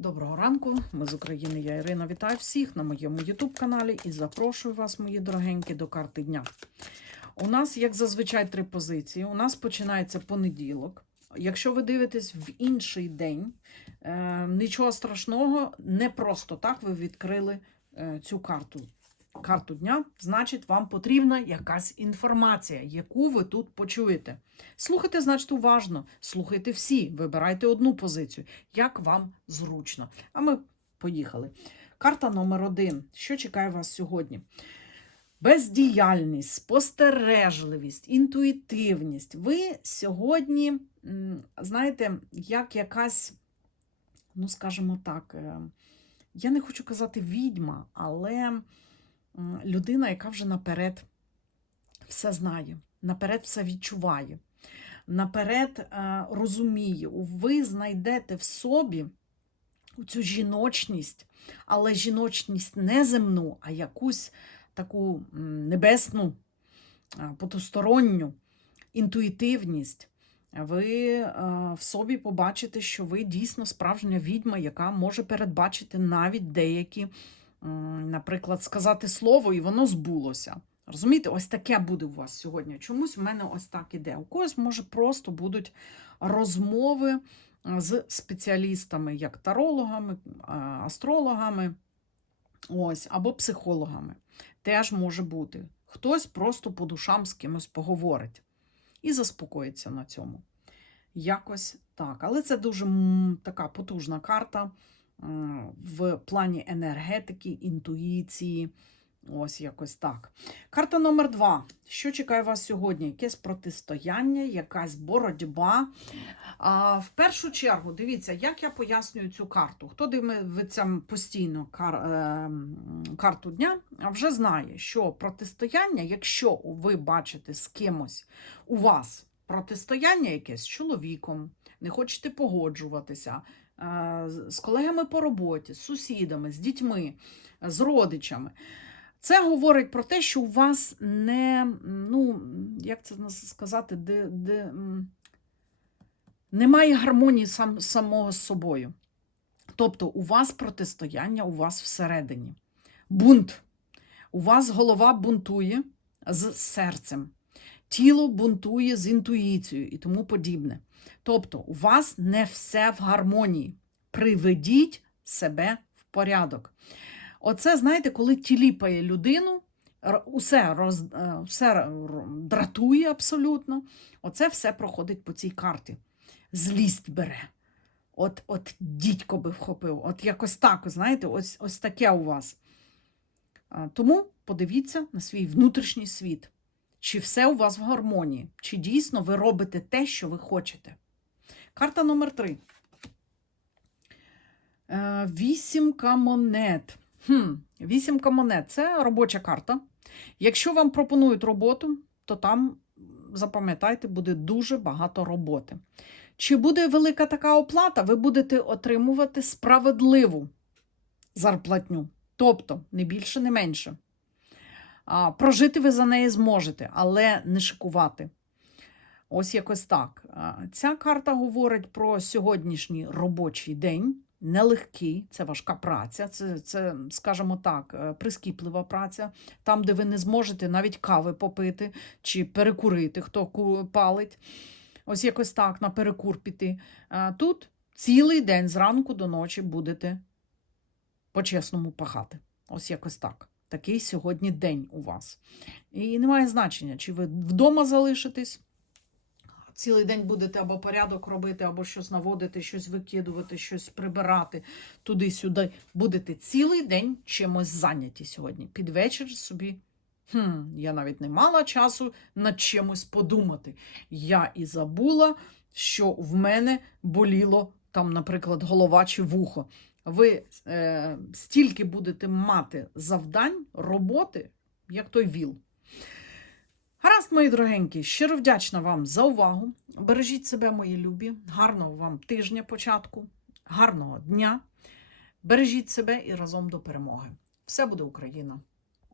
Доброго ранку, ми з України. Я Ірина. Вітаю всіх на моєму YouTube каналі і запрошую вас, мої дорогенькі, до карти дня. У нас, як зазвичай, три позиції. У нас починається понеділок. Якщо ви дивитесь в інший день, е, нічого страшного, не просто так ви відкрили е, цю карту. Карту дня, значить, вам потрібна якась інформація, яку ви тут почуєте. Слухайте, значить, уважно. Слухайте всі, вибирайте одну позицію, як вам зручно. А ми поїхали. Карта номер один. Що чекає вас сьогодні? Бездіяльність, спостережливість, інтуїтивність. Ви сьогодні, знаєте, як якась, ну, скажімо так, е, я не хочу казати відьма, але людина, яка вже наперед все знає, наперед все відчуває, наперед е, розуміє. Ви знайдете в собі цю жіночність, але жіночність не земну, а якусь таку небесну, е, потусторонню інтуїтивність. Ви е, в собі побачите, що ви дійсно справжня відьма, яка може передбачити навіть деякі, наприклад, сказати слово, і воно збулося. Розумієте, ось таке буде у вас сьогодні. Чомусь в мене ось так іде. У когось, може, просто будуть розмови е, з спеціалістами, як тарологами, астрологами, ось, або психологами. Теж може бути. Хтось просто по душам з кимось поговорить і заспокоїться на цьому. Якось так. Але це дуже така потужна карта в плані енергетики, інтуїції. Ось якось так. Карта номер два. Що чекає вас сьогодні? Якесь протистояння, якась боротьба. А, в першу чергу, дивіться, як я пояснюю цю карту. Хто дивиться постійно кар, е, карту дня, вже знає, що протистояння, якщо ви бачите з кимось у вас протистояння якесь з чоловіком, не хочете погоджуватися, з- колегами по роботі, з сусідами, з дітьми, з родичами. Це говорить про те, що у вас не, ну, як це сказати, де, де, немає гармонії сам, самого з собою. Тобто у вас протистояння, у вас всередині. Бунт. У вас голова бунтує з серцем, тіло бунтує з інтуїцією і тому подібне. Тобто, у вас не все в гармонії. Приведіть себе в порядок. Оце, знаєте, коли тіліпає людину, усе, роз, е, все дратує абсолютно. Оце все проходить по цій карті. Злість бере. От, от дідько би вхопив. От якось так, знаєте, ось, ось таке у вас. Тому подивіться на свій внутрішній світ. Чи все у вас в гармонії? Чи дійсно ви робите те, що ви хочете? Карта номер три. Е, Вісімка монет. Хм, вісімка монет це робоча карта. Якщо вам пропонують роботу, то там, запам'ятайте, буде дуже багато роботи. Чи буде велика така оплата, ви будете отримувати справедливу зарплатню. Тобто, не більше, не менше. Прожити ви за неї зможете, але не шикувати. Ось якось так. Ця карта говорить про сьогоднішній робочий день. Нелегкий, це важка праця, це, це, скажімо так, е, прискіплива праця, там, де ви не зможете навіть кави попити чи перекурити, хто палить. Ось якось так на перекур піти. Тут цілий день зранку до ночі будете по-чесному пахати. Ось якось так. Такий сьогодні день у вас. І немає значення, чи ви вдома залишитесь, цілий день будете або порядок робити, або щось наводити, щось викидувати, щось прибирати туди-сюди. Будете цілий день чимось зайняті сьогодні. Під вечір собі. Хм, я навіть не мала часу над чимось подумати. Я і забула, що в мене боліло там, наприклад, голова чи вухо. Ви е, стільки будете мати завдань, роботи, як той віл. Гаразд, мої дорогенькі, щиро вдячна вам за увагу. Бережіть себе, мої любі. Гарного вам тижня початку, гарного дня. Бережіть себе і разом до перемоги. Все буде Україна!